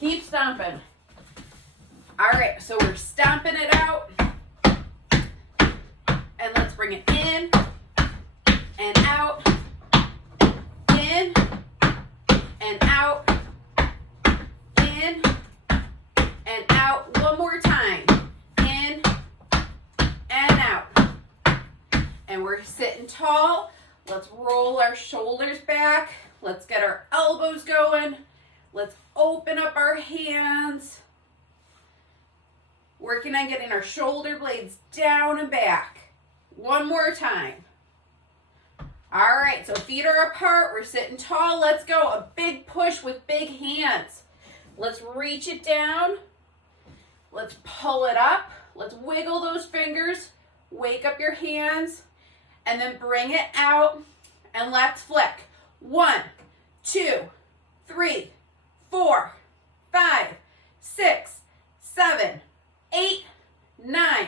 Keep stomping. All right, so we're stomping it out. And let's bring it in and out, in and out, in and out. One more time. In and out. And we're sitting tall. Let's roll our shoulders back. Let's get our elbows going. Let's open up our hands. Working on getting our shoulder blades down and back. One more time. All right, so feet are apart. We're sitting tall. Let's go. A big push with big hands. Let's reach it down. Let's pull it up. Let's wiggle those fingers. Wake up your hands. And then bring it out. And let's flick. 1, 2, 3, 4, 5, 6, 7, 8, 9,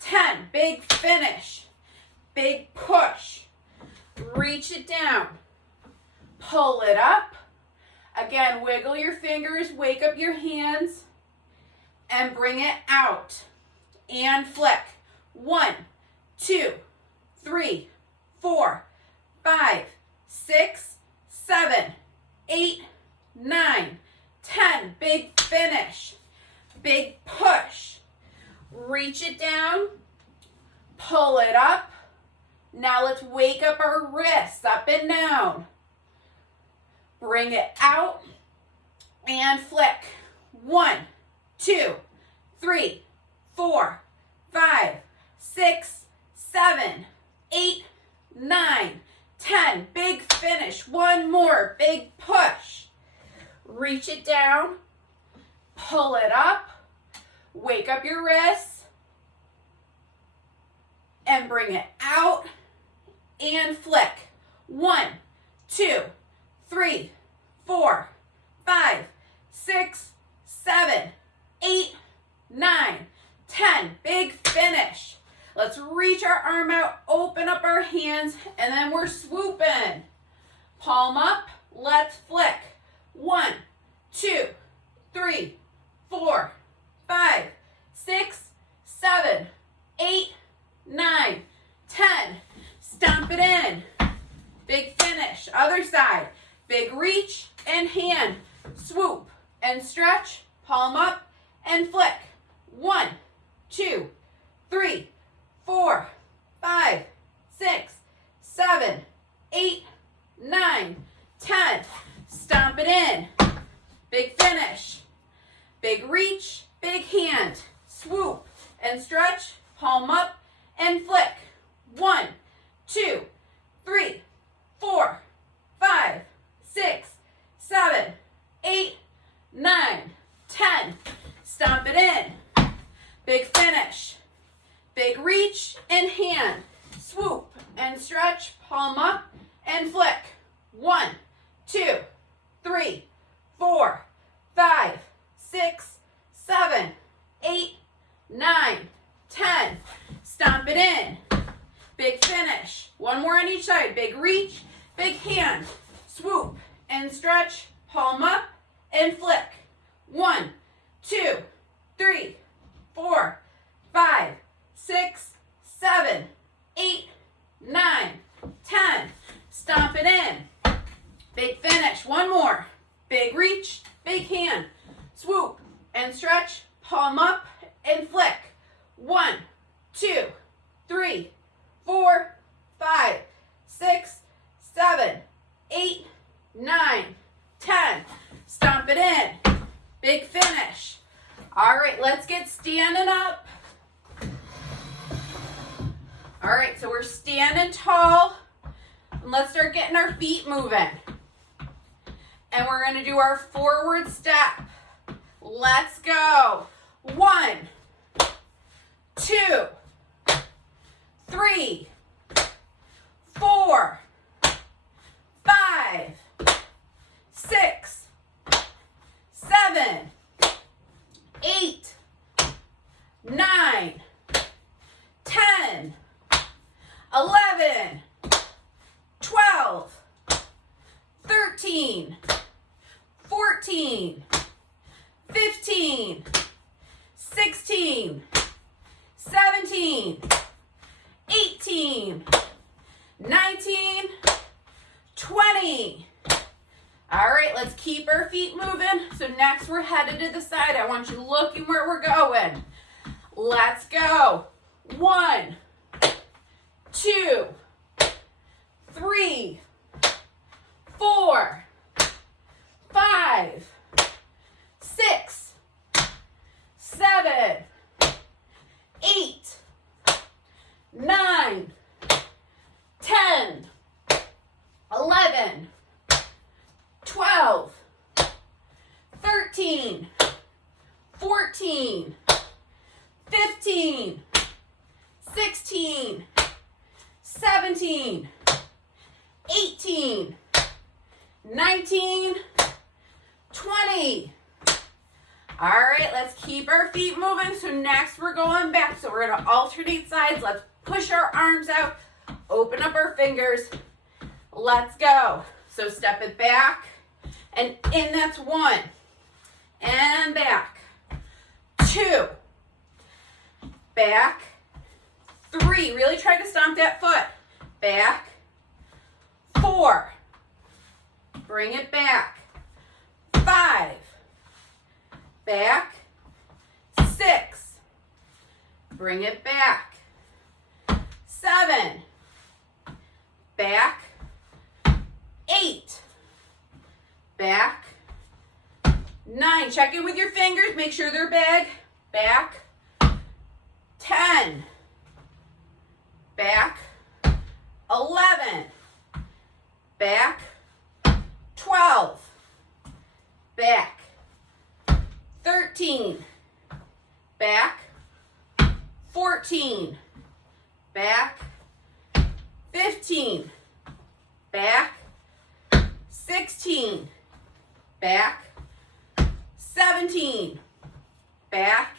10. Big finish. Big push. Reach it down. Pull it up. Again, wiggle your fingers, wake up your hands, and bring it out. And flick. 1, 2, 3, 4, 5, 6, 7, 8, 9, 10. Big finish. Big push. Reach it down. Pull it up. Now let's wake up our wrists up and down. Bring it out and flick. 1, 2, 3, 4, 5, 6, 7, 8, 9, 10. Big finish. One more. Big push. Reach it down. Pull it up. Wake up your wrists. And bring it out. And flick. 1, 2, 3, 4, 5, 6, 7, 8, 9, 10. Big finish. Let's reach our arm out, open up our hands, and then we're swooping. Palm up, let's flick. 1, 2, 3, 4, 5, 6, 7, 8, 9, 10. Stomp it in. Big finish. Other side. Big reach and hand. Swoop and stretch. Palm up and flick. 1, 2, 3, 4, 5, 6, 7, 8, 9, 10. Stomp it in. Big finish. Big reach, big hand. Swoop and stretch. Palm up and flick. 1, 2, 3, 4, 5, 6, 7, 8, 9, 10. Stomp it in. Big finish. Big reach and hand. Swoop and stretch. Palm up and flick. 1, 2, 3, 4, 5, 6, 7, 8, 9, 10. Stomp it in. Big finish. One more on each side. Big reach, big hand. Swoop and stretch. Palm up and flick. 1, 2, 3, 4, 5, 6, 7, 8, 9, 10. Stomp it in. Big finish. One more. Big reach, big hand. Swoop and stretch. Palm up and flick. 1, 2, 3, 4, 5, 6, 7, 8, 9, 10. Stomp it in. Big finish. All right, let's get standing up. All right, so we're standing tall. And let's start getting our feet moving. And we're going to do our forward step. Let's go. 1, 2, 3, 4, 5, 6, 7, 8, 9, 10, 11, 12, 13, 14, 15, 16, 17, 18, 19, 20. All right, let's keep our feet moving. So next we're headed to the side. I want you looking where we're going. Let's go. 1, 2, 3, 4, 5, 6, 7, 8, 9, 10, 11, 12, 13, 14, 15, 16, 17, 18, 19, 20. All right, let's keep our feet moving. So next we're going back. So we're going to alternate sides. Let's push our arms out, open up our fingers. Let's go. So step it back and in. That's 1 and back, 2, back, 3. Really try to stomp that foot. Back, 4. Bring it back. 5. Back. 6. Bring it back. 7. Back. 8. Back. 9. Check in with your fingers. Make sure they're big. Back. 10. Back. 11. Back. 12. Back. 13. Back. 14. Back. 15. Back. 16. Back. 17. Back.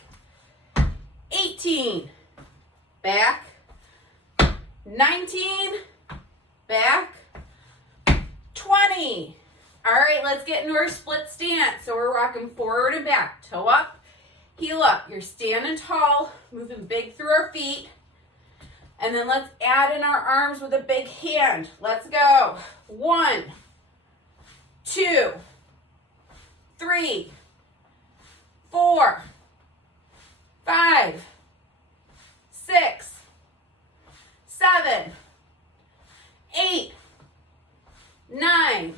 18. Back. 19. Back. 20. All right, let's get into our split stance. So we're rocking forward and back. Toe up, heel up. You're standing tall, moving big through our feet. And then let's add in our arms with a big hand. Let's go. 1, 2, 3, 4, 5, 6, 7, 8, 9,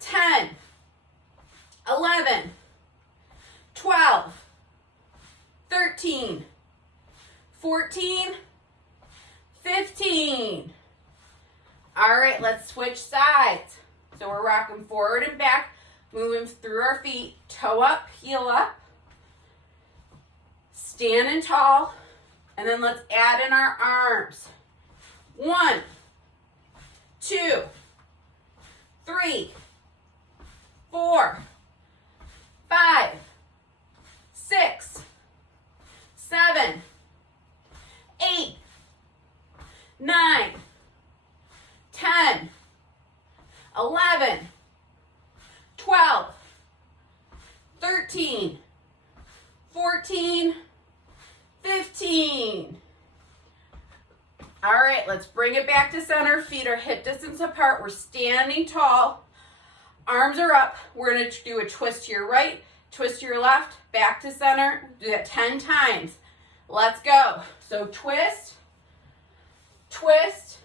10, 11, 12, 13, 14, 15. All right, let's switch sides. So we're rocking forward and back, moving through our feet, toe up, heel up, standing tall, and then let's add in our arms. 1, 2, 3, 4, 5, 6, 7, 8, 9, 10, 11, 12, 13, 14, 15. All right, let's bring it back to center. Feet are hip distance apart. We're standing tall. Arms are up. We're going to do a twist to your right, twist to your left, back to center. Do that 10 times. Let's go. So twist, twist.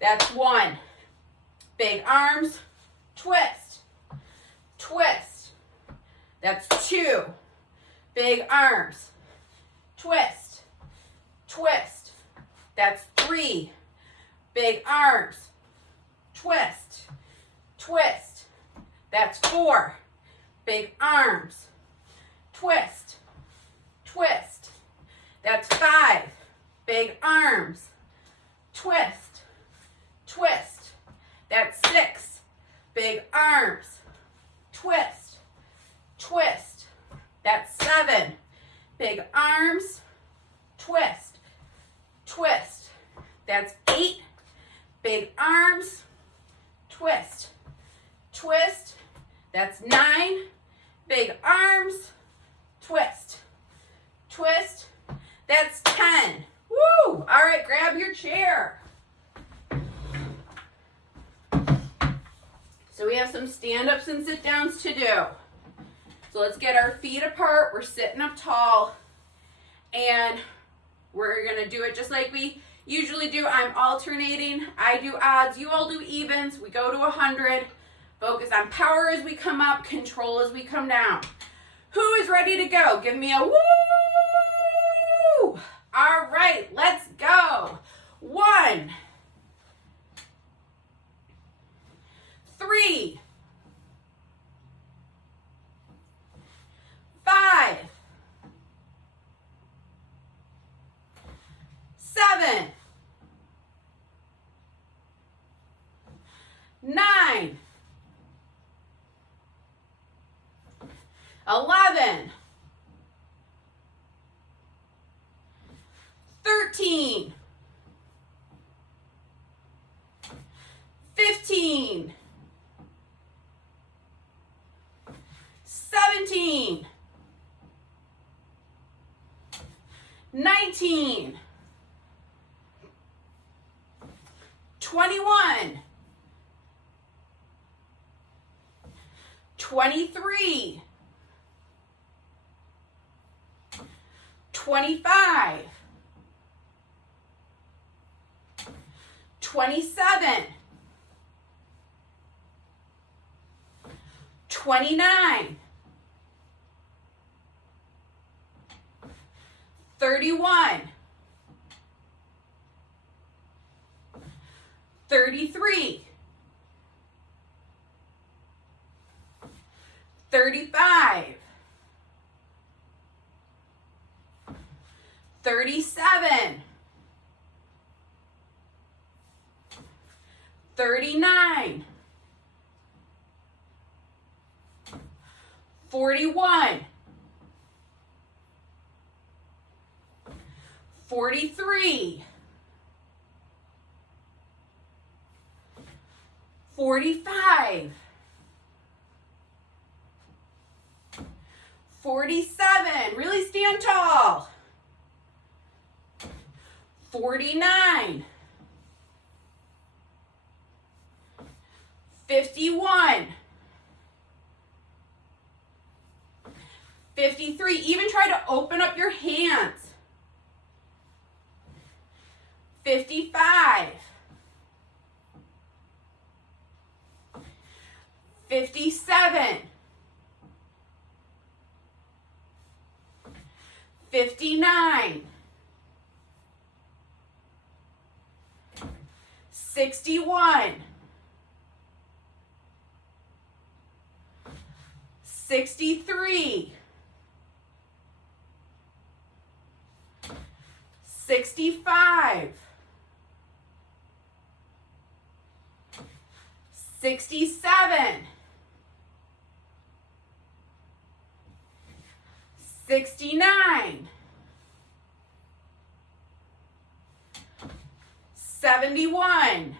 That's 1. Big arms, twist, twist. That's 2. Big arms, twist, twist. That's 3. Big arms, twist, twist. That's 4. Big arms, twist, twist. That's 5. Big arms, twist, twist. That's 6. Big arms, twist, twist. That's 7. Big arms, twist, twist. That's 8. Big arms, twist, twist. That's 9. Big So we have some stand-ups and sit-downs to do. So let's get our feet apart. We're sitting up tall. And we're going to do it just like we usually do. I'm alternating. I do odds. You all do evens. We go to 100. Focus on power as we come up. Control as we come down. Who is ready to go? Give me a woo! All right, let's go. 1, 3, 5, 7, 9, 11, 13, 15, 17, 19, 21, 23, 25, 27, 29, 31, 33, 35, 37, 39, 41, 43, 45, 47, really stand tall, 49, 51, 53, even try to open up your hands, 55, 57, 59, 61, 63, 65, 67, 69, 71,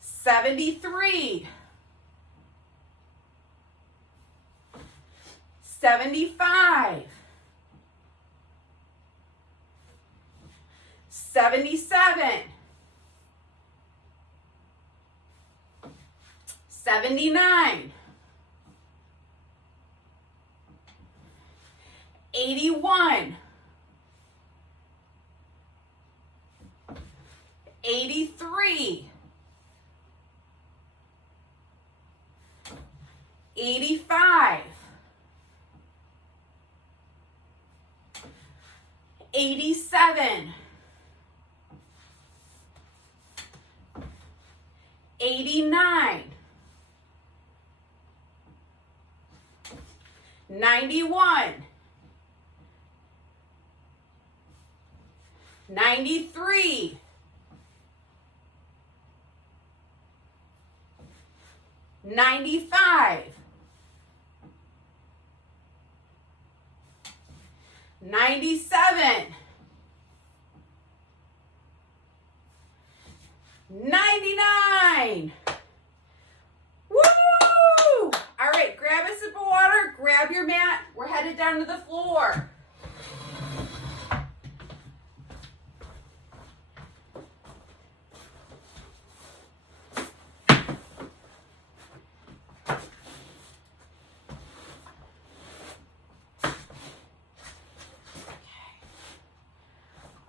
73, 75, 77, 79, 81, 83, 85, 87, 89, 91, 93, 95, 97, 99. Woo! All right, grab a sip of water, grab your mat. We're headed down to the floor.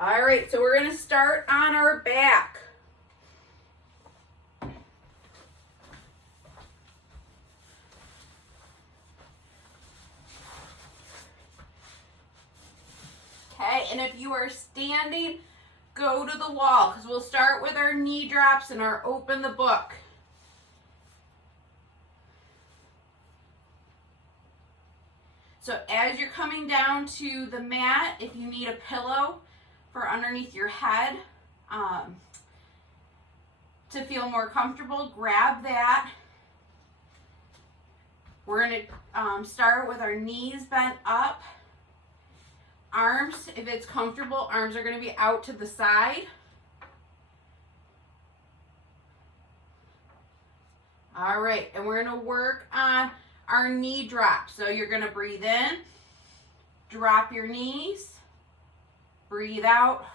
All right, so we're gonna start on our back. Okay, and if you are standing, go to the wall, because we'll start with our knee drops and our open the book. So as you're coming down to the mat, if you need a pillow for underneath your head to feel more comfortable, grab that. We're going to start with our knees bent up. Arms, if it's comfortable, arms are going to be out to the side. All right, and we're going to work on our knee drop. So you're going to breathe in, drop your knees, breathe out,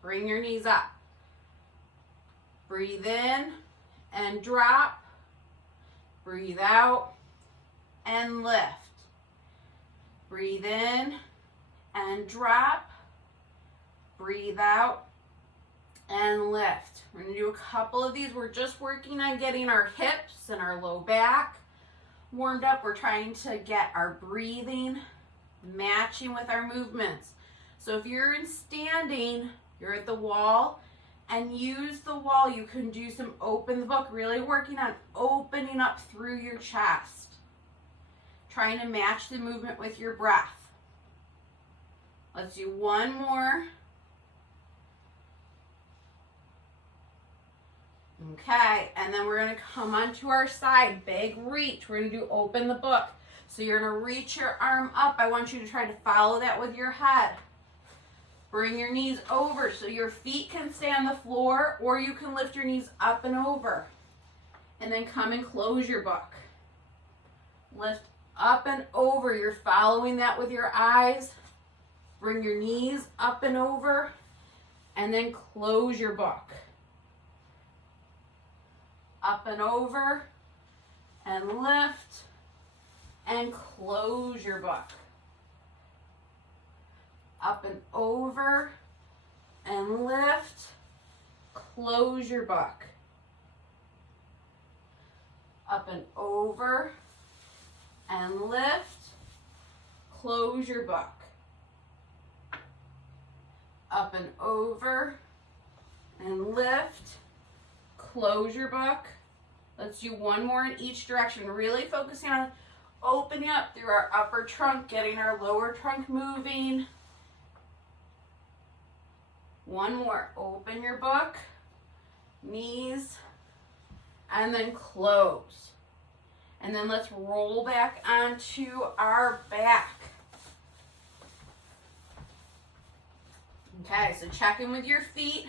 bring your knees up. Breathe in and drop, breathe out and lift. Breathe in and drop, breathe out and lift. We're going to do a couple of these. We're just working on getting our hips and our low back warmed up. We're trying to get our breathing matching with our movements. So if you're in standing, you're at the wall, and use the wall, you can do some open the book, really working on opening up through your chest, trying to match the movement with your breath. Let's do one more. Okay, and then we're going to come onto our side, big reach. We're going to do open the book. So you're going to reach your arm up. I want you to try to follow that with your head. Bring your knees over so your feet can stay on the floor, or you can lift your knees up and over. And then come and close your book. Lift up and over. You're following that with your eyes. Bring your knees up and over, and then close your book. Up and over, and lift, and close your book. Up and over, and lift, close your book. Up and over, and lift, close your book. Up and over, and lift, close your book. Let's do one more in each direction, really focusing on opening up through our upper trunk, getting our lower trunk moving. One more. Open your book, knees, and then close. And then let's roll back onto our back. Okay, so check in with your feet.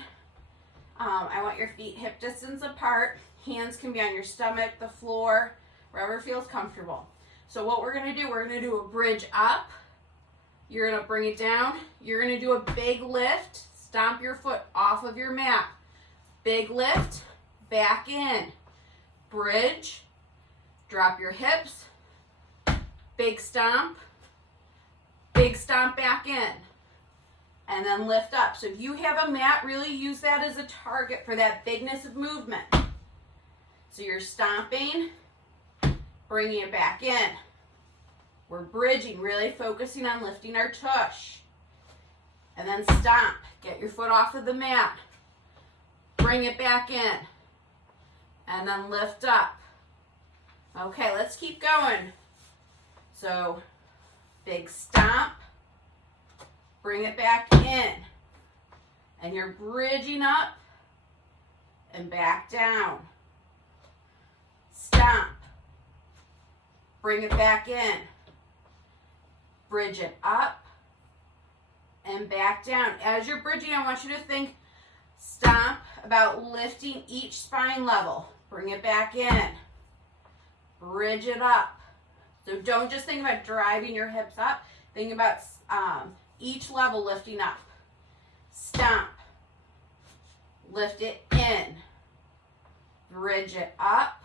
I want your feet hip distance apart. Hands can be on your stomach, the floor, wherever feels comfortable. So what we're going to do, we're going to do a bridge up. You're going to bring it down. You're going to do a big lift. Stomp your foot off of your mat. Big lift, back in. Bridge, drop your hips. Big stomp back in. And then lift up. So if you have a mat, really use that as a target for that bigness of movement. So you're stomping, bringing it back in. We're bridging, really focusing on lifting our tush. And then stomp. Get your foot off of the mat. Bring it back in. And then lift up. Okay, let's keep going. So, big stomp. Bring it back in. And you're bridging up and back down. Stomp. Bring it back in. Bridge it up and back down. As you're bridging, I want you to think, stomp, about lifting each spine level. Bring it back in. Bridge it up. So don't just think about driving your hips up. Think about each level lifting up. Stomp. Lift it in. Bridge it up.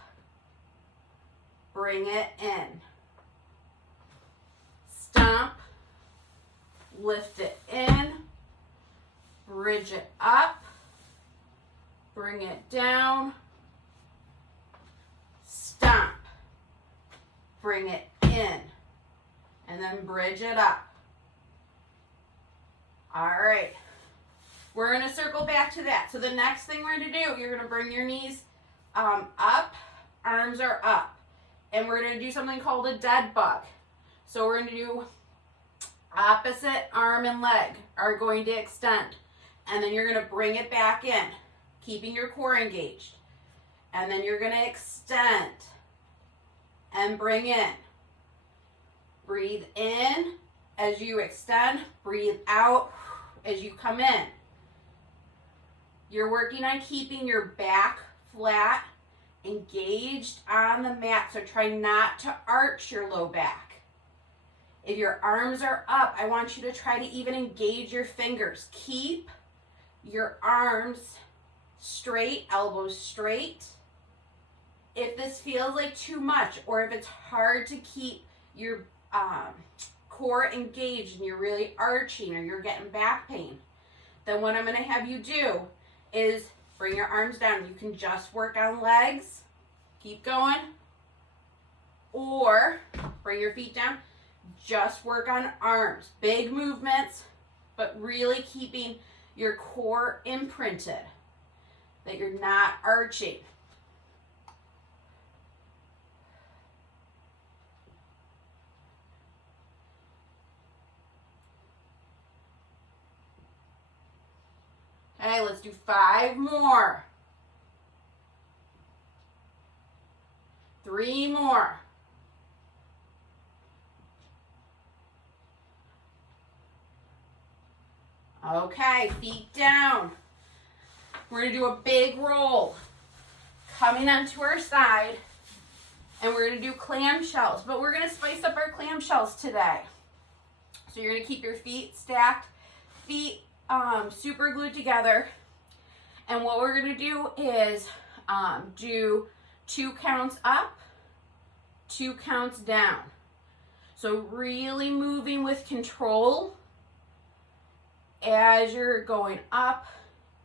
Bring it in. Stomp. Lift it in. bridge it up, bring it down, stomp, bring it in, and then bridge it up. All right, we're going to circle back to that. So the next thing we're going to do, you're going to bring your knees up, arms are up, and we're going to do something called a dead bug. So we're going to do opposite arm and leg are going to extend, and then you're going to bring it back in, keeping your core engaged, and then you're going to extend and bring in. Breathe in as you extend, breathe out as you come in. You're working on keeping your back flat, engaged on the mat, so try not to arch your low back. If your arms are up, I want you to try to even engage your fingers. Keep your arms straight, elbows straight. If this feels like too much, or if it's hard to keep your core engaged and you're really arching or you're getting back pain, then what I'm going to have you do is bring your arms down. You can just work on legs, keep going, or bring your feet down, just work on arms. Big movements, but really keeping your core imprinted, that you're not arching. Okay, let's do 5 more. 3 more. Okay, feet down. We're going to do a big roll. Coming onto our side, and we're going to do clamshells, but we're going to spice up our clamshells today. So you're going to keep your feet stacked, feet super glued together, and what we're going to do is do 2 counts up, 2 counts down. So really moving with control as you're going up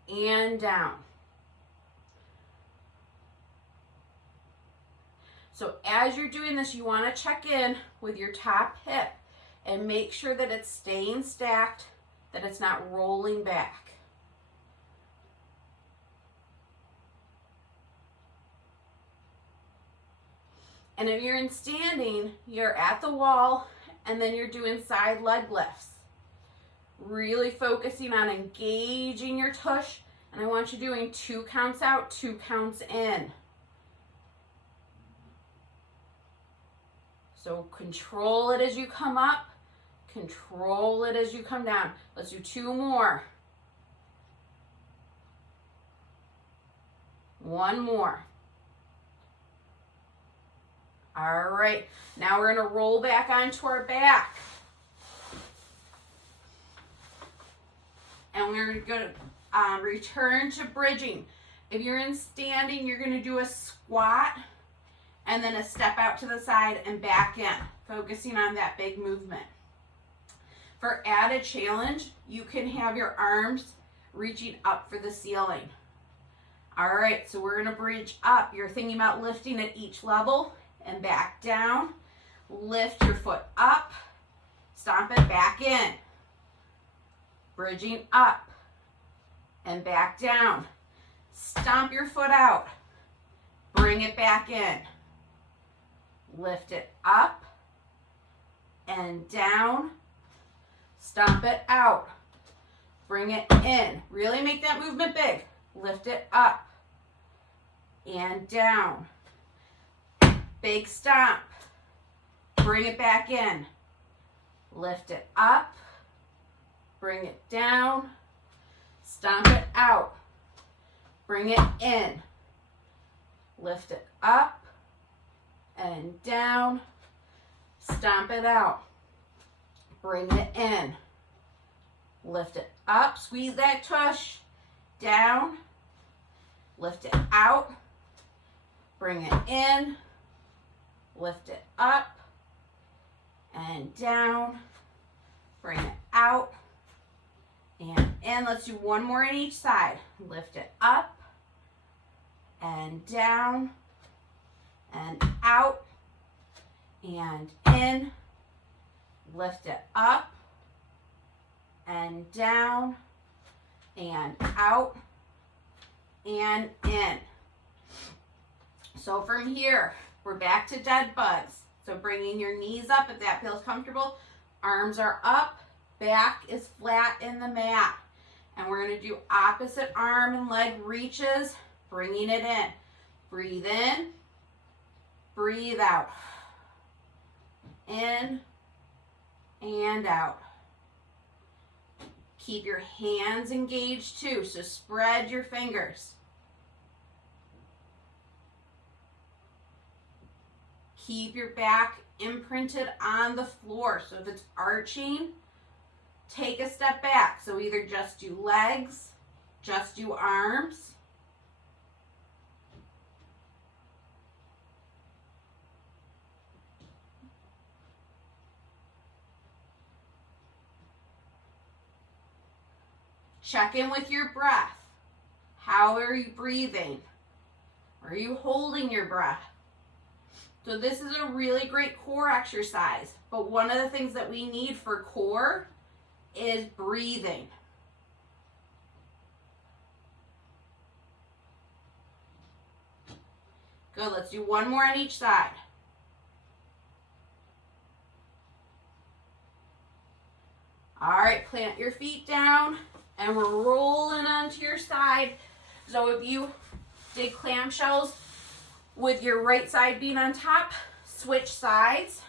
and down. So as you're doing this, you want to check in with your top hip and make sure that it's staying stacked, that it's not rolling back. And if you're in standing, you're at the wall and then you're doing side leg lifts. Really focusing on engaging your tush, and I want you doing 2 counts out, 2 counts in. So control it as you come up, control it as you come down. Let's do 2 more. 1 more. All right, now we're going to roll back onto our back. And we're going to return to bridging. If you're in standing, you're going to do a squat and then a step out to the side and back in, focusing on that big movement. For added challenge, you can have your arms reaching up for the ceiling. All right, so we're going to bridge up. You're thinking about lifting at each level and back down. Lift your foot up, stomp it back in. Bridging up and back down. Stomp your foot out. Bring it back in. Lift it up and down. Stomp it out. Bring it in. Really make that movement big. Lift it up and down. Big stomp. Bring it back in. Lift it up. Bring it down, stomp it out, bring it in, lift it up and down, stomp it out, bring it in, lift it up, squeeze that tush, down, lift it out, bring it in, lift it up and down, bring it out, and in. Let's do one more on each side. Lift it up and down and out and in. Lift it up and down and out and in. So from here, we're back to dead bugs. So bringing your knees up if that feels comfortable. Arms are up, back is flat in the mat. And we're going to do opposite arm and leg reaches, bringing it in. Breathe in, breathe out. In and out. Keep your hands engaged too, so spread your fingers. Keep your back imprinted on the floor. So if it's arching, take a step back. So either just do legs, just do arms. Check in with your breath. How are you breathing? Are you holding your breath? So this is a really great core exercise, but one of the things that we need for core is breathing. Good, let's do one more on each side. All right, plant your feet down and we're rolling onto your side. So if you did clamshells with your right side being on top, switch sides.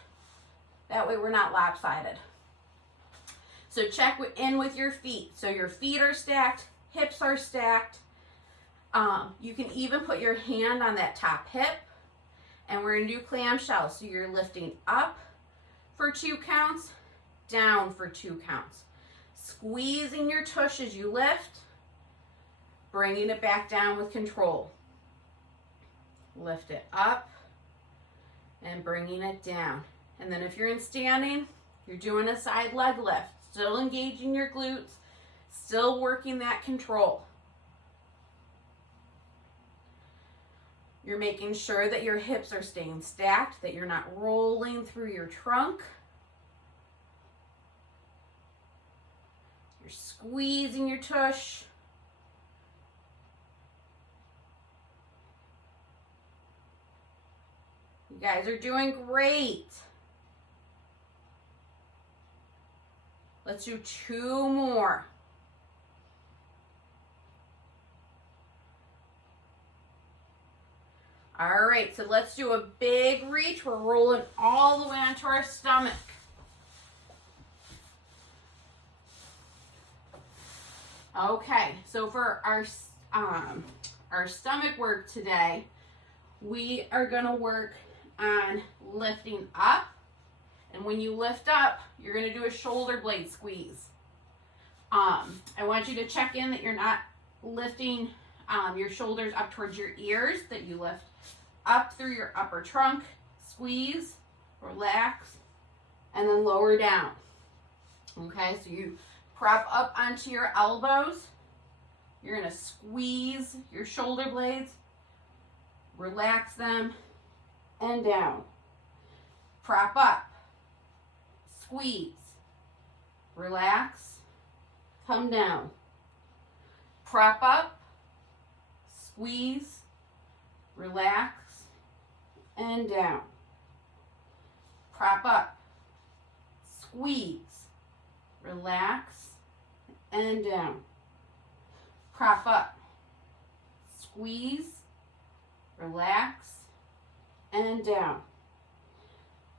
That way we're not lopsided. So check in with your feet. So your feet are stacked, hips are stacked. You can even put your hand on that top hip. And we're gonna do clamshells. So you're lifting up for 2 counts, down for 2 counts. Squeezing your tush as you lift, bringing it back down with control. Lift it up and bringing it down. And then if you're in standing, you're doing a side leg lift, still engaging your glutes, still working that control. You're making sure that your hips are staying stacked, that you're not rolling through your trunk. You're squeezing your tush. You guys are doing great. Let's do 2 more. All right, so let's do a big reach. We're rolling all the way onto our stomach. Okay, so for our stomach work today, we are going to work on lifting up. And when you lift up, you're going to do a shoulder blade squeeze. I want you to check in that you're not lifting your shoulders up towards your ears, that you lift up through your upper trunk, squeeze, relax, and then lower down. Okay, so you prop up onto your elbows. You're going to squeeze your shoulder blades, relax them, and down. Prop up, squeeze, relax, come down. Prop up, squeeze, relax, and down. Prop up, squeeze, relax, and down. Prop up, squeeze, relax, and down.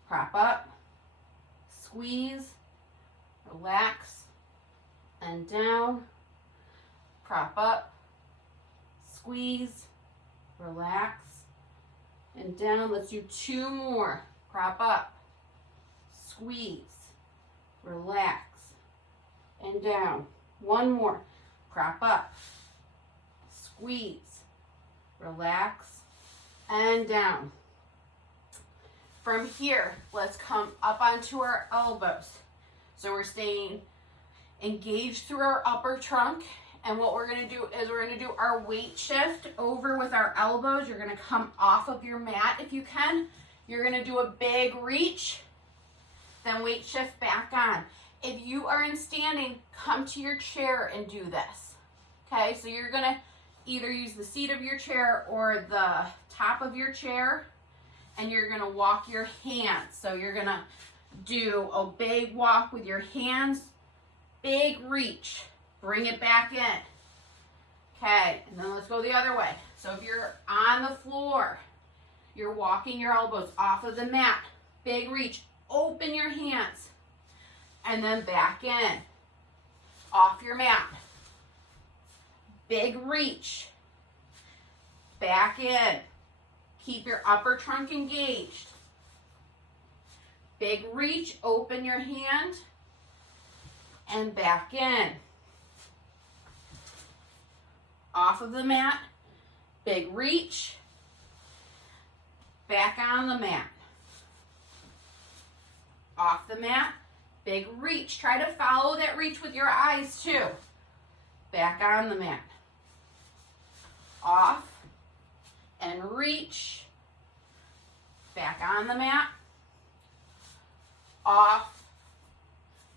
Prop up, squeeze, relax, and down. Prop up, squeeze, relax, and down. Let's do 2 more. Prop up, squeeze, relax, and down. 1 more. Prop up, squeeze, relax, and down. From here, let's come up onto our elbows. So we're staying Engage through our upper trunk. And what we're going to do is we're going to do our weight shift over with our elbows. You're going to come off of your mat if you can. You're going to do a big reach, then weight shift back on. If you are in standing, come to your chair and do this. Okay, so you're going to either use the seat of your chair or the top of your chair, and you're going to walk your hands. So you're going to do a big walk with your hands, big reach. Bring it back in. Okay, and then let's go the other way. So if you're on the floor, you're walking your elbows off of the mat. Big reach. Open your hands. And then back in. Off your mat. Big reach. Back in. Keep your upper trunk engaged. Big reach. Open your hand. And back in. Off of the mat, big reach, back on the mat. Off the mat, big reach. Try to follow that reach with your eyes too. Back on the mat. Off and reach. Back on the mat. Off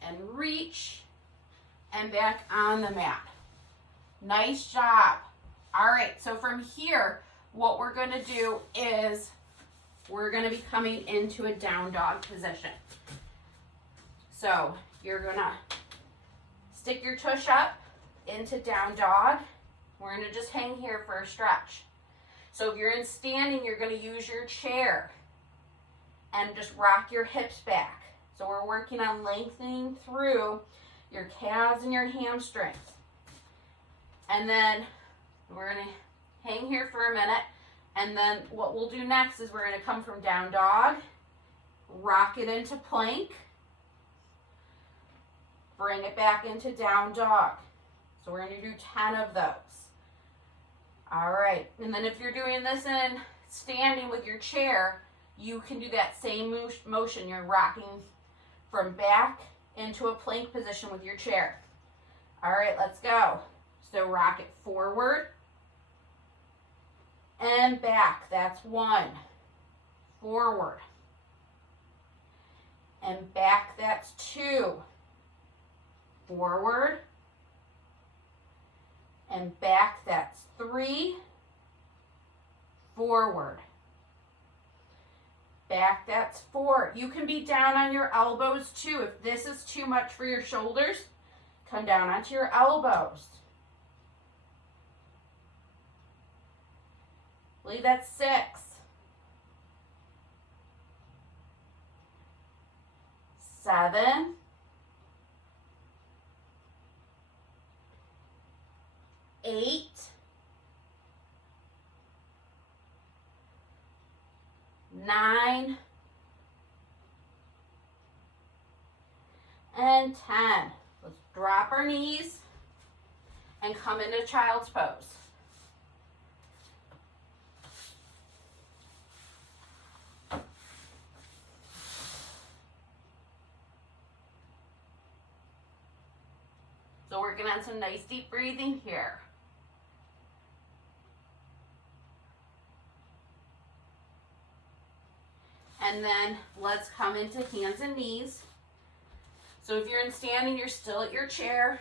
and reach. And back on the mat. Nice job. All right, so from here, what we're going to do is we're going to be coming into a down dog position. So you're going to stick your tush up into down dog. We're going to just hang here for a stretch. So if you're in standing, you're going to use your chair and just rock your hips back. So we're working on lengthening through your calves and your hamstrings. And then we're going to hang here for a minute. And then what we'll do next is we're going to come from down dog, rock it into plank, bring it back into down dog. So we're going to do 10 of those. All right. And then if you're doing this in standing with your chair, you can do that same motion. You're rocking from back into a plank position with your chair. All right, let's go. So rock it forward and back. That's 1. Forward and back. That's 2. Forward and back. That's 3. Forward. Back. That's 4. You can be down on your elbows too. If this is too much for your shoulders, come down onto your elbows. I believe that's 6. 7. 8. 9. And 10. Let's drop our knees and come into child's pose. So working on some nice deep breathing here. And then let's come into hands and knees. So if you're in standing, you're still at your chair.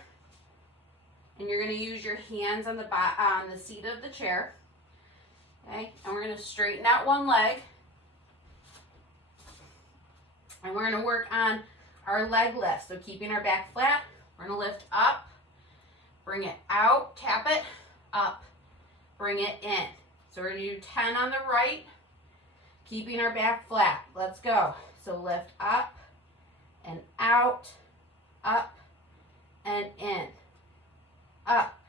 And you're going to use your hands on the seat of the chair. Okay, and we're going to straighten out one leg. And we're going to work on our leg lift. So keeping our back flat. We're going to lift up, bring it out, tap it, up, bring it in. So we're going to do 10 on the right, keeping our back flat. Let's go. So lift up and out, up and in, up,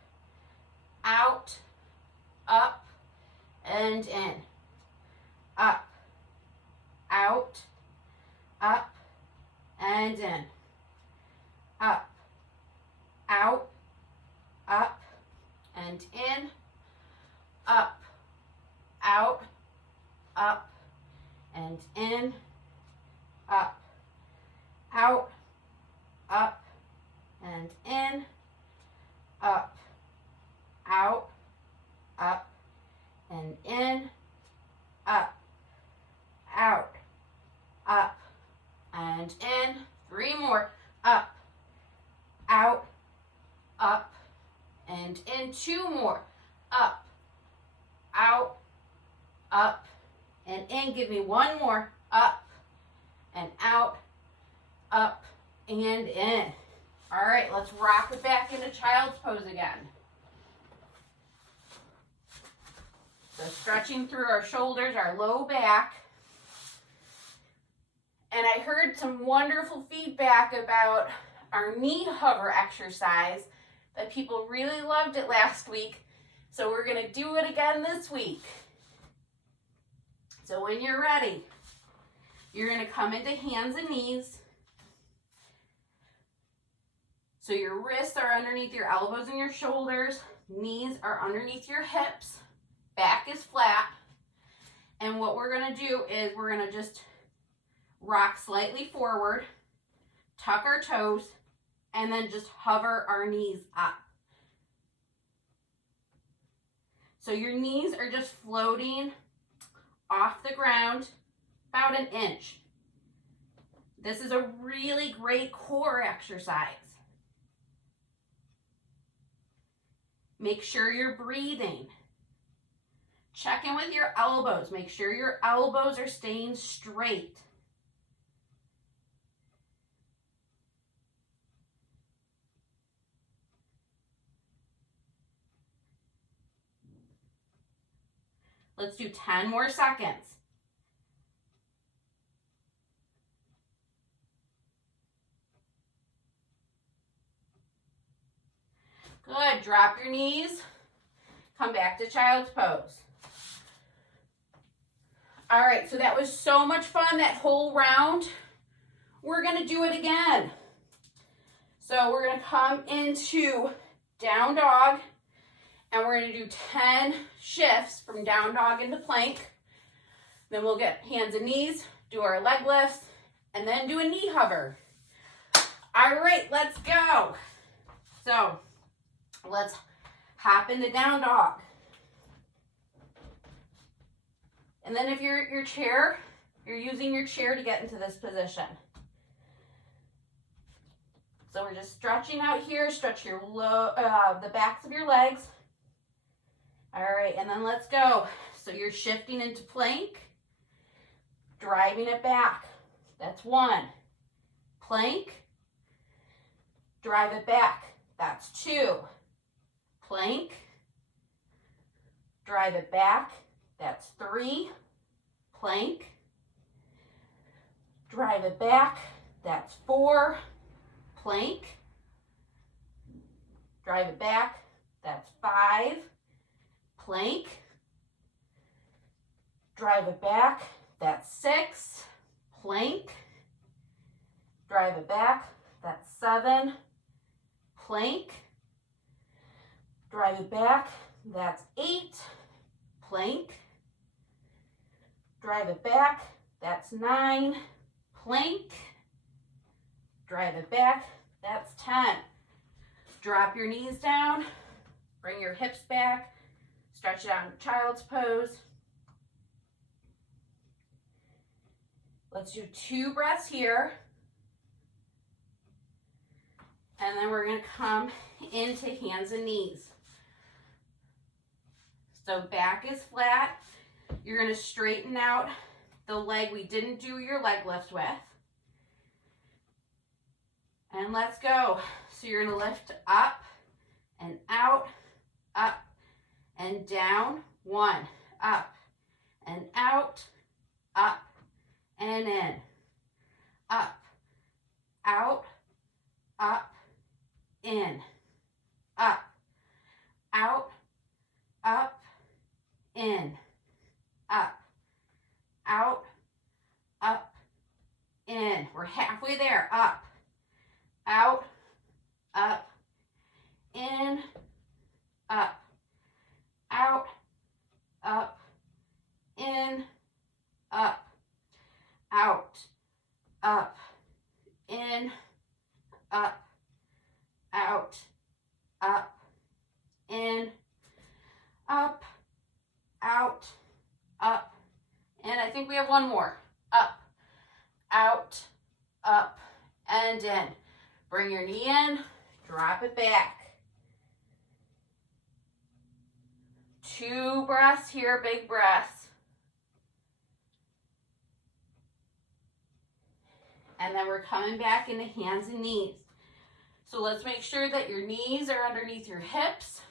out, up and in, up, out, up and in, up, out, up and in, up, out, up and in, up, out, up and in, up, out, up, and in, up, out, up, and in. 3 more. Up, out, up, and in. 2 more. Up, out, up, and in. Give me 1 more. Up, and out, up, and in. All right, let's rock it back into child's pose again. So stretching through our shoulders, our low back. And I heard some wonderful feedback about our knee hover exercise, that people really loved it last week. So we're going to do it again this week. So when you're ready, you're going to come into hands and knees. So your wrists are underneath your elbows and your shoulders. Knees are underneath your hips. Back is flat. And what we're going to do is we're going to just rock slightly forward, tuck our toes, and then just hover our knees up. So your knees are just floating off the ground about 1 inch. This is a really great core exercise. Make sure you're breathing. Check in with your elbows. Make sure your elbows are staying straight. Let's do 10 more seconds. Good. Drop your knees. Come back to child's pose. All right, so that was so much fun, that whole round. We're going to do it again. So we're going to come into down dog, and we're going to do 10 shifts from down dog into plank. Then we'll get hands and knees, do our leg lifts, and then do a knee hover. All right, let's go. So let's hop into down dog. And then if you're using your chair to get into this position. So we're just stretching out here, stretch your the backs of your legs. All right, and then let's go. So you're shifting into plank, driving it back. That's 1. Plank, drive it back. That's 2. Plank, drive it back. That's 3. Plank, drive it back. That's 4. Plank, drive it back. That's 5. Plank, drive it back. That's 6. Plank, drive it back. That's 7. Plank, drive it back. That's 8. Plank, drive it back. That's 9. Plank, drive it back. That's 10. Drop your knees down. Bring your hips back. Stretch it out in child's pose. Let's do 2 breaths here. And then we're going to come into hands and knees. So back is flat. You're going to straighten out the leg we didn't do your leg lift with. And let's go. So you're going to lift up and out, up and down. 1, up and out, up and in. Up, out, up, in. Up, out, up, in. Up, out, up, in. We're halfway there. Up, out, up, in, up, out, up, in, up, out, up, in, up, bring your knee in, drop it back. 2 breaths here, big breaths. And then we're coming back into hands and knees. So let's make sure that your knees are underneath your hips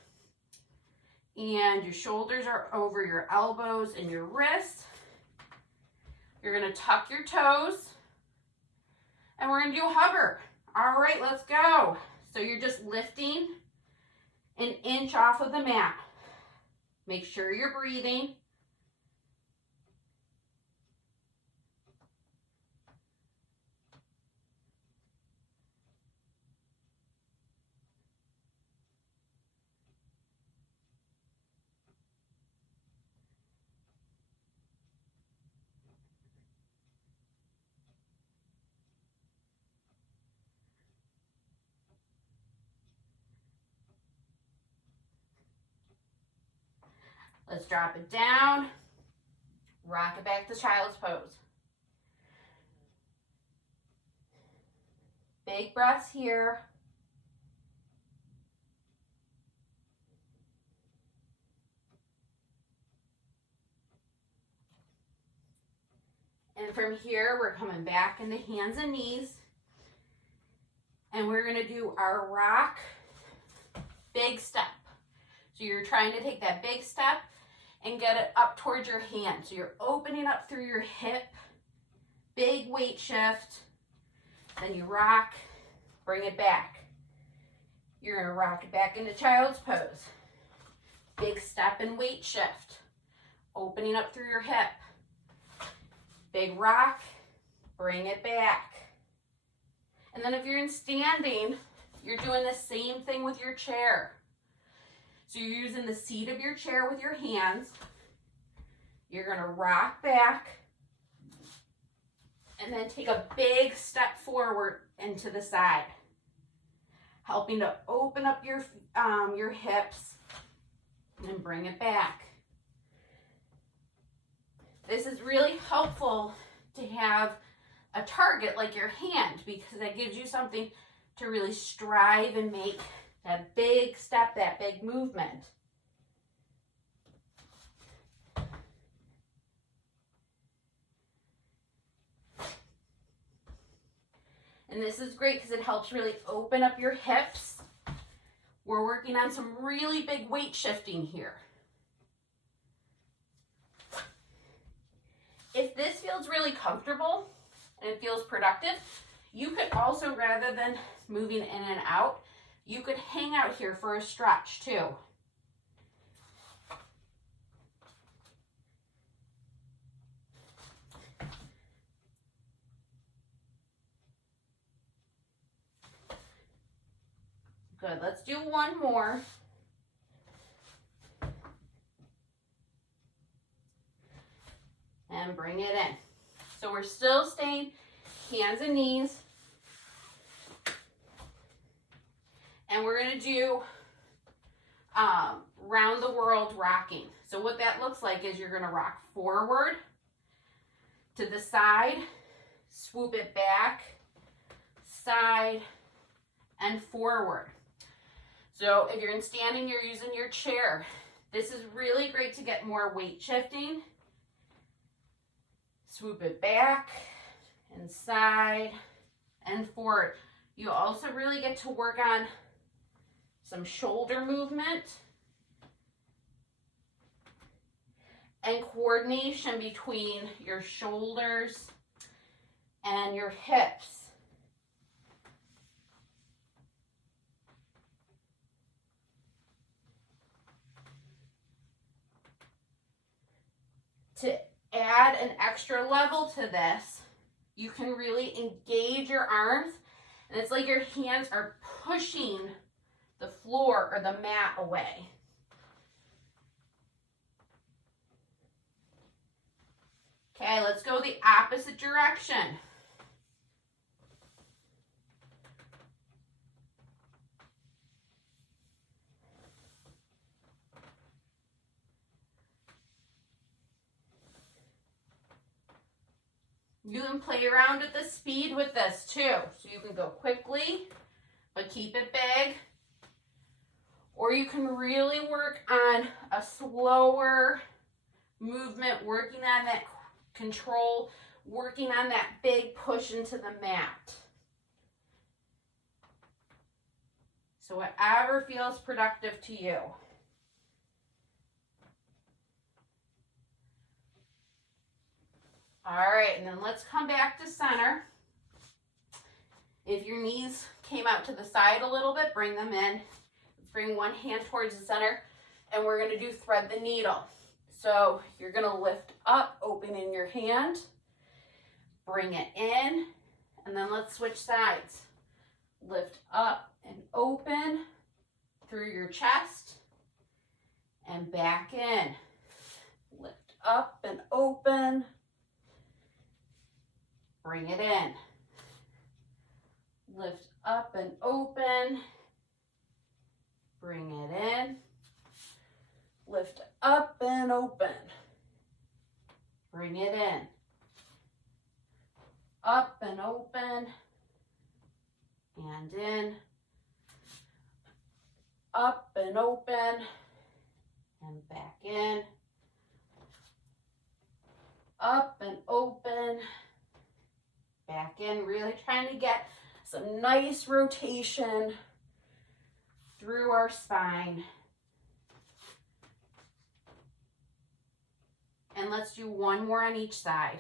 and your shoulders are over your elbows and your wrists. You're going to tuck your toes and we're going to do a hover. All right, let's go. So you're just lifting an inch off of the mat. Make sure you're breathing. Let's drop it down, rock it back to child's pose. Big breaths here. And from here, we're coming back into hands and knees. And we're gonna do our rock big step. So you're trying to take that big step and get it up towards your hand. So you're opening up through your hip, big weight shift, then you rock, bring it back. You're gonna rock it back into child's pose. Big step and weight shift, opening up through your hip. Big rock, bring it back. And then if you're in standing, you're doing the same thing with your chair. So you're using the seat of your chair with your hands. You're going to rock back and then take a big step forward and to the side, helping to open up your hips and bring it back. This is really helpful to have a target like your hand because that gives you something to really strive and make that big step, that big movement. And this is great because it helps really open up your hips. We're working on some really big weight shifting here. If this feels really comfortable and it feels productive, you could also, rather than moving in and out, you could hang out here for a stretch too. Good, let's do one more. And bring it in. So we're still staying hands and knees. And we're going to do round the world rocking. So what that looks like is you're going to rock forward to the side, swoop it back, side, and forward. So if you're in standing, you're using your chair. This is really great to get more weight shifting. Swoop it back and side and forward. You also really get to work on some shoulder movement and coordination between your shoulders and your hips. To add an extra level to this, you can really engage your arms, and it's like your hands are pushing the floor or the mat away. Okay, let's go the opposite direction. You can play around at the speed with this too. So you can go quickly but keep it big. Or you can really work on a slower movement, working on that control, working on that big push into the mat. So whatever feels productive to you. All right, and then let's come back to center. If your knees came out to the side a little bit, bring them in. Let's bring one hand towards the center, and we're gonna do thread the needle. So you're gonna lift up, open in your hand, bring it in, and then let's switch sides. Lift up and open through your chest, and back in. Lift up and open. Bring it in. Lift up and open. Bring it in. Lift up and open. Bring it in. Up and open. And in. Up and open. And back in. Up and open. Back in, really trying to get some nice rotation through our spine. And let's do one more on each side.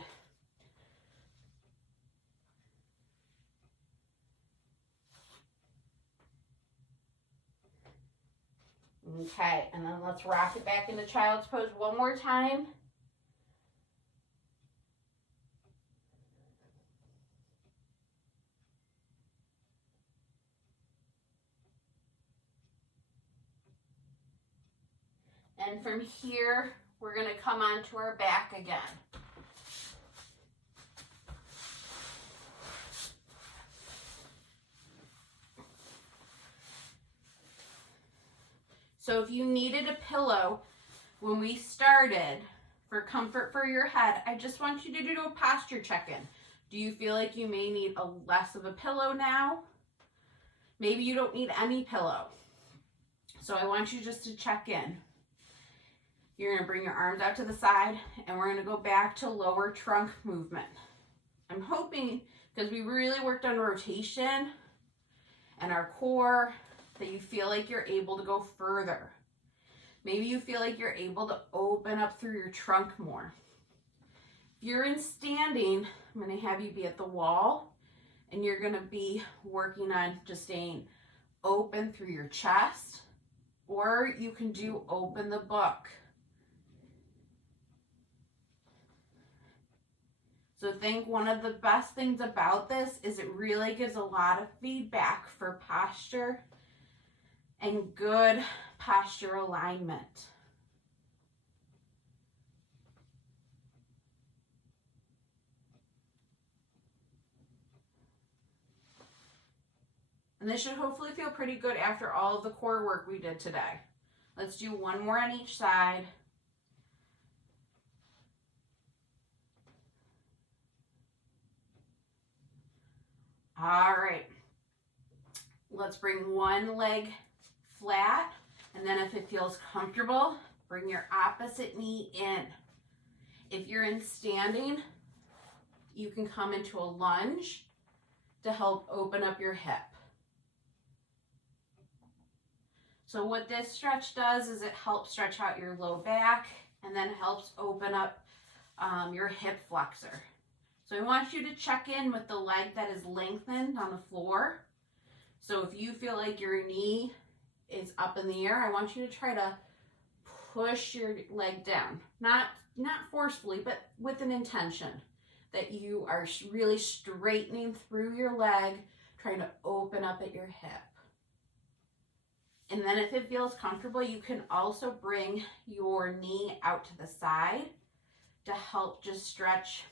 Okay, and then let's rock it back into child's pose one more time. And from here, we're going to come onto our back again. So if you needed a pillow when we started for comfort for your head, I just want you to do a posture check-in. Do you feel like you may need a less of a pillow now? Maybe you don't need any pillow. So I want you just to check in. You're going to bring your arms out to the side, and we're going to go back to lower trunk movement. I'm hoping, because we really worked on rotation and our core, that you feel like you're able to go further. Maybe you feel like you're able to open up through your trunk more. If you're in standing, I'm going to have you be at the wall, and you're going to be working on just staying open through your chest, or you can do open the book. So I think one of the best things about this is it really gives a lot of feedback for posture and good posture alignment. And this should hopefully feel pretty good after all of the core work we did today. Let's do one more on each side. All right, let's bring one leg flat, and then if it feels comfortable, bring your opposite knee in. If you're in standing, you can come into a lunge to help open up your hip. So what this stretch does is it helps stretch out your low back, and then helps open up your hip flexor. So I want you to check in with the leg that is lengthened on the floor. So if you feel like your knee is up in the air, I want you to try to push your leg down. Not forcefully, but with an intention that you are really straightening through your leg, trying to open up at your hip. And then if it feels comfortable, you can also bring your knee out to the side to help just stretch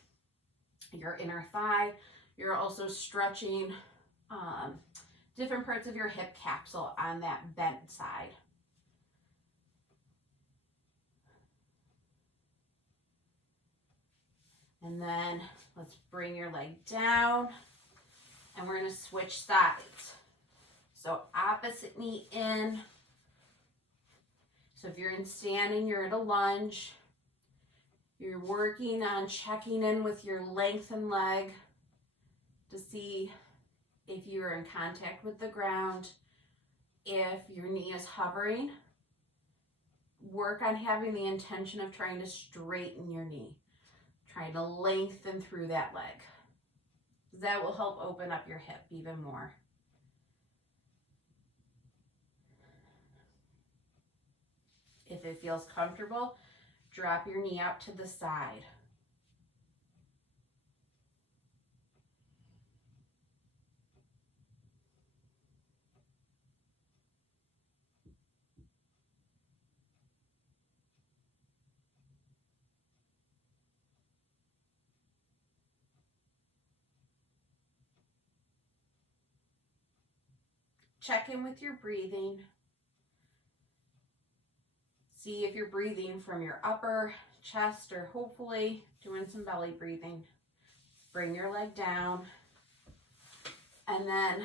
your inner thigh. You're also stretching different parts of your hip capsule on that bent side. And then let's bring your leg down, and we're going to switch sides. So opposite knee in. So if you're in standing, you're at a lunge. You're working on checking in with your lengthened leg to see if you're in contact with the ground. If your knee is hovering, work on having the intention of trying to straighten your knee. Trying to lengthen through that leg. That will help open up your hip even more. If it feels comfortable, drop your knee out to the side. Check in with your breathing. See if you're breathing from your upper chest or hopefully doing some belly breathing. Bring your leg down. And then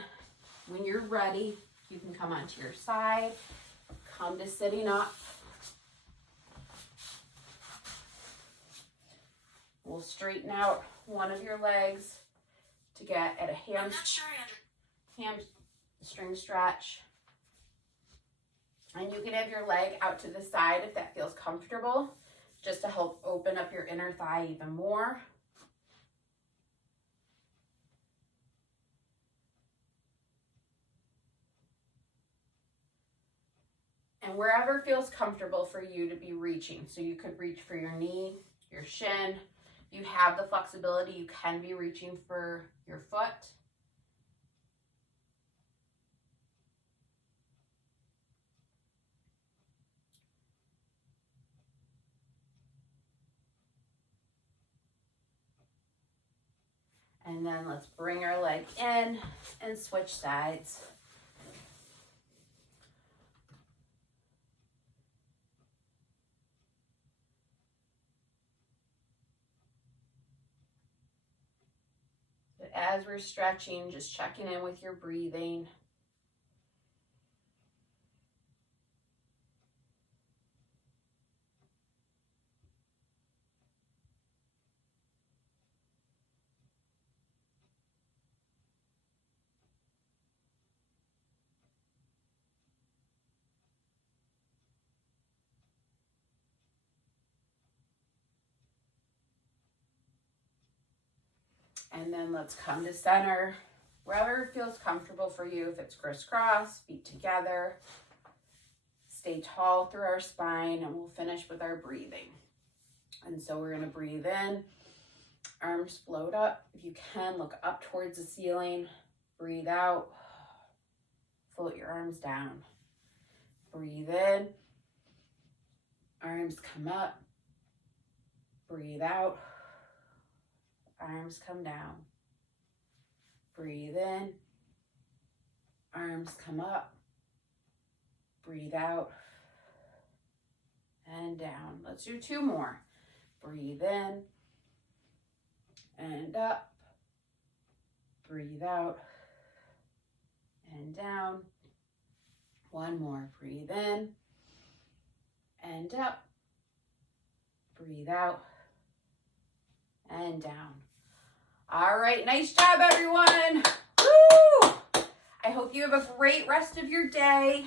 when you're ready, you can come onto your side. Come to sitting up. We'll straighten out one of your legs to get at a hamstring stretch. And you can have your leg out to the side if that feels comfortable, just to help open up your inner thigh even more. And wherever feels comfortable for you to be reaching. So you could reach for your knee, your shin. If you have the flexibility, you can be reaching for your foot. And then let's bring our leg in and switch sides. But as we're stretching, just checking in with your breathing. And then let's come to center, wherever it feels comfortable for you. If it's crisscross, feet together. Stay tall through our spine, and we'll finish with our breathing. And so we're going to breathe in, arms float up. If you can, look up towards the ceiling. Breathe out, float your arms down. Breathe in, arms come up. Breathe out. Arms come down. Breathe in. Arms come up. Breathe out. And down. Let's do two more. Breathe in. And up. Breathe out. And down. One more. Breathe in. And up. Breathe out. And down. All right, nice job, everyone. Woo! I hope you have a great rest of your day.